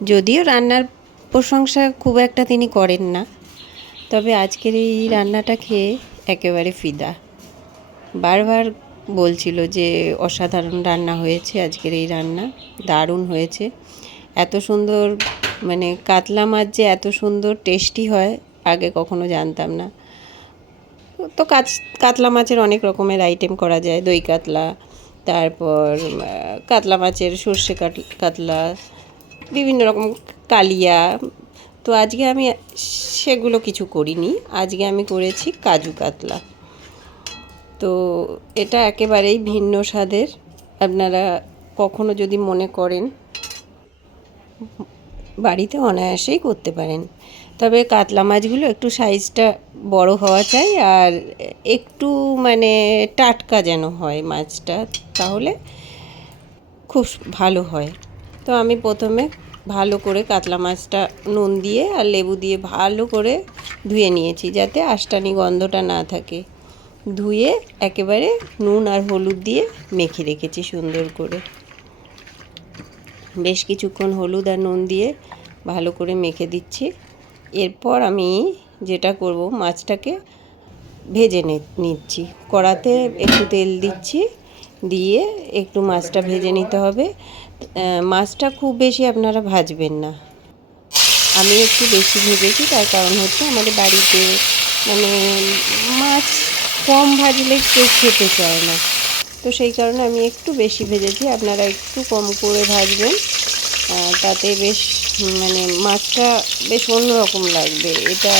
যদিও রান্নার প্রশংসা খুব একটা তিনি করেন না, তবে আজকের এই রান্নাটা খেয়ে একেবারে ফিদা। বারবার বলছিল যে অসাধারণ রান্না হয়েছে, আজকের এই রান্না দারুণ হয়েছে। এত সুন্দর মানে কাতলা মাছ যে এত সুন্দর টেস্টি হয়, আগে কখনো জানতাম না। তো কাচ কাতলা মাছের অনেক রকমের আইটেম করা যায়, দই কাতলা, তারপর কাতলা মাছের সর্ষে কাতলা বিভিন্ন রকম কালিয়া। তো আজকে আমি সেগুলো কিছু করিনি। আজকে আমি করেছি কাজু কাতলা। তো এটা একেবারেই ভিন্ন স্বাদের। আপনারা কখনো যদি মনে করেন, বাড়িতে অনায়াসেই করতে পারেন। তবে কাতলা মাছগুলো একটু সাইজটা বড় হওয়া চাই আর একটু মানে টাটকা যেন হয় মাছটা, তাহলে খুব ভালো হয়। তো আমি প্রথমে ভালো করে কাতলা মাছটা নুন দিয়ে আর লেবু দিয়ে ভালো করে ধুয়ে নিয়েছি যাতে আষ্টানি গন্ধটা না থাকে। ধুয়ে একেবারে নুন আর হলুদ দিয়ে মেখে রেখেছি সুন্দর করে। বেশ কিছুক্ষণ হলুদ আর নুন দিয়ে ভালো করে মেখে দিচ্ছি। এরপর আমি যেটা করব, মাছটাকে ভেজে নিচ্ছি। কড়াতে একটু তেল দিচ্ছি। দিয়ে একটু মাছটা ভেজে নিতে হবে। মাছটা খুব বেশি আপনারা ভাজবেন না। আমি একটু বেশি ভেজেছি, তার কারণ হচ্ছে আমাদের বাড়িতে মানে মাছ কম ভাজলে কেউ খেতে চায় না। তো সেই কারণে আমি একটু বেশি ভেজেছি, আপনারা একটু কম করে ভাজবেন। তাতে বেশ মানে মাছটা বেশ অন্যরকম লাগবে। এটা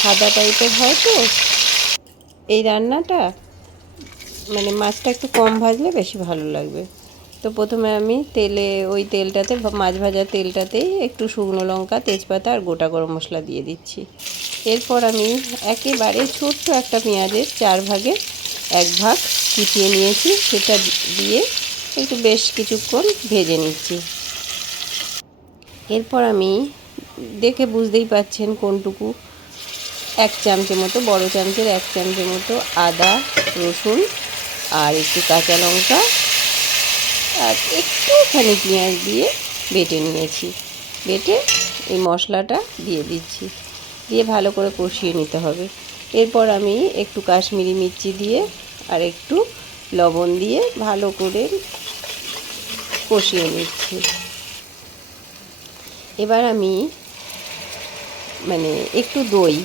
সাদা টাইপের হয় তো? এই রান্নাটা মানে মাছটা একটু কম ভাজলে বেশি ভালো লাগবে। তো প্রথমে আমি তেলে, ওই তেলটাতে, মাছ ভাজার তেলটাতেই একটু শুকনো লঙ্কা, তেজপাতা আর গোটা গরম মশলা দিয়ে দিচ্ছি। এরপর আমি একেবারে ছোট্ট একটা পেঁয়াজের চার ভাগে এক ভাগ কুচিয়ে নিয়েছি, সেটা দিয়ে একটু বেশ কিছুক্ষণ ভেজে নিচ্ছি। এরপর আমি দেখে বুঝতেই পাচ্ছেন কোনটুকু এক চামচের মতো, বড় চামচের এক চামচের মতো আদা, রসুন আর একটু কাঁচা লঙ্কা আর একটুখানি পেঁয়াজ দিয়ে বেটে নিয়েছি। বেটে এই মশলাটা দিয়ে দিচ্ছি। দিয়ে ভালো করে কষিয়ে নিতে হবে। এরপর আমি একটু কাশ্মীরি মির্চি দিয়ে আর একটু লবণ দিয়ে ভালো করে কষিয়ে নিচ্ছি। এবার আমি মানে একটু দই।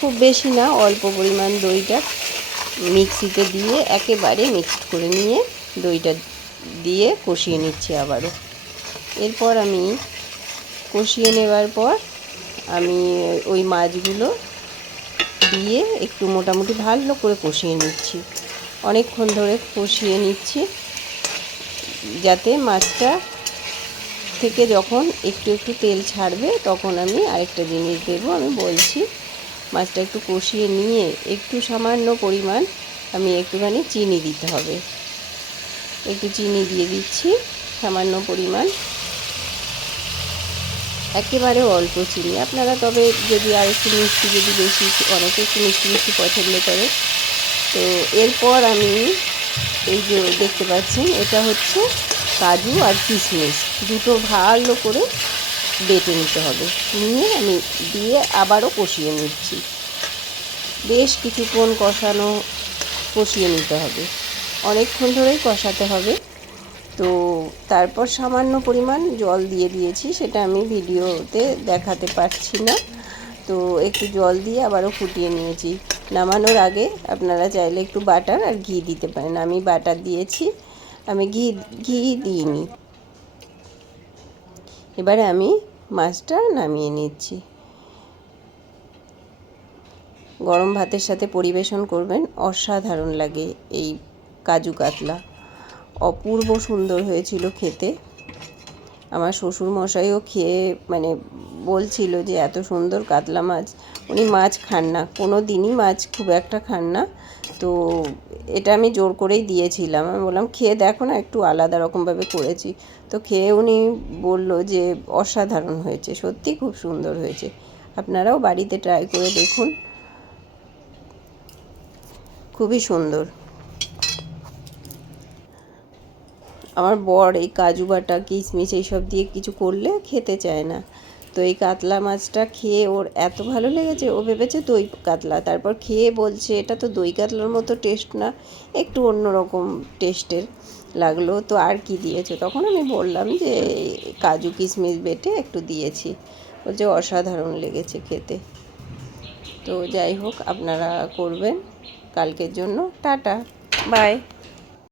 খুব বেশি না, অল্প পরিমাণ দইটা মিক্সিতে দিয়ে একেবারে মিক্সড করে নিয়ে দইটা দিয়ে কষিয়ে নিচ্ছি আবারও। এরপর আমি কষিয়ে নেবার পর আমি ওই মাছগুলো দিয়ে একটু মোটামুটি ভালো করে কষিয়ে নিচ্ছি। অনেকক্ষণ ধরে কষিয়ে নিচ্ছি যাতে মাছটা থেকে যখন একটু একটু তেল ছাড়বে তখন আমি আরেকটা জিনিস দেবো। আমি বলছি মাছটা একটু কষিয়ে নিয়ে একটু সামান্য পরিমাণ আমি একটুখানি চিনি দিতে হবে। একটু চিনি দিয়ে দিচ্ছি, সামান্য পরিমাণ। একেবারে অল্প চিনি। আপনারা তবে যদি আর একটু মিষ্টি, যদি বেশি অনেকে একটু মিষ্টি মিষ্টি পছন্দ করে। তো এরপর আমি এই যে দেখতে পাচ্ছেন, এটা হচ্ছে কাজু আর কিশমিশ। দুটো ভালো করে বেটে নিতে হবে। নিয়ে আমি দিয়ে আবারও কষিয়ে নিচ্ছি। বেশ কিছুক্ষণ কষানো কষিয়ে নিতে হবে। অনেকক্ষণ ধরেই কষাতে হবে। তো তারপর সামান্য পরিমাণ জল দিয়ে দিয়েছি, সেটা আমি ভিডিওতে দেখাতে পারছি না। তো একটু জল দিয়ে আবারও ফুটিয়ে নিয়েছি। নামানোর আগে আপনারা চাইলে একটু বাটার আর ঘি দিতে পারেন। আমি বাটার দিয়েছি। আমি ঘি ঘি দিইনি। এবারে আমি মাছটা নামিয়ে নিচ্ছি। গরম ভাতের সাথে পরিবেশন করবেন, অসাধারণ লাগে এই কাজু কাতলা। অপূর্ব সুন্দর হয়েছিল খেতে। আমার শ্বশুর মশাইও খেয়ে মানে বলছিল যে এত সুন্দর কাতলা মাছ। উনি মাছ খান না। কোনো দিনই মাছ খুব একটা খান না। তো এটা আমি জোর করেই দিয়েছিলাম। আমি বললাম, খেয়ে দেখো না, একটু আলাদা রকমভাবে করেছি। তো খেয়ে উনি বলল যে, অসাধারণ হয়েছে, সত্যি খুব সুন্দর হয়েছে। আপনারাও বাড়িতে ট্রাই করে দেখুন। খুবই সুন্দর। আমার বর এই কাজু বাটা, কিশমিশ এইসব দিয়ে কিছু করলে খেতে চায় না। তো এই কাতলা মাছটা খেয়ে ওর এত ভালো লেগেছে, ও ভেবেছে দই কাতলা। তারপর খেয়ে বলছে, এটা তো দই কাতলার মতো টেস্ট না, একটু অন্যরকম টেস্টের লাগল। তো আর কি দিয়েছ? তখন আমি বললাম যে, কাজু কিশমিশ বেটে একটু দিয়েছি। বলছে অসাধারণ লেগেছে খেতে। তো যাই হোক, আপনারা করবেন। কালকের জন্য টাটা। বাই।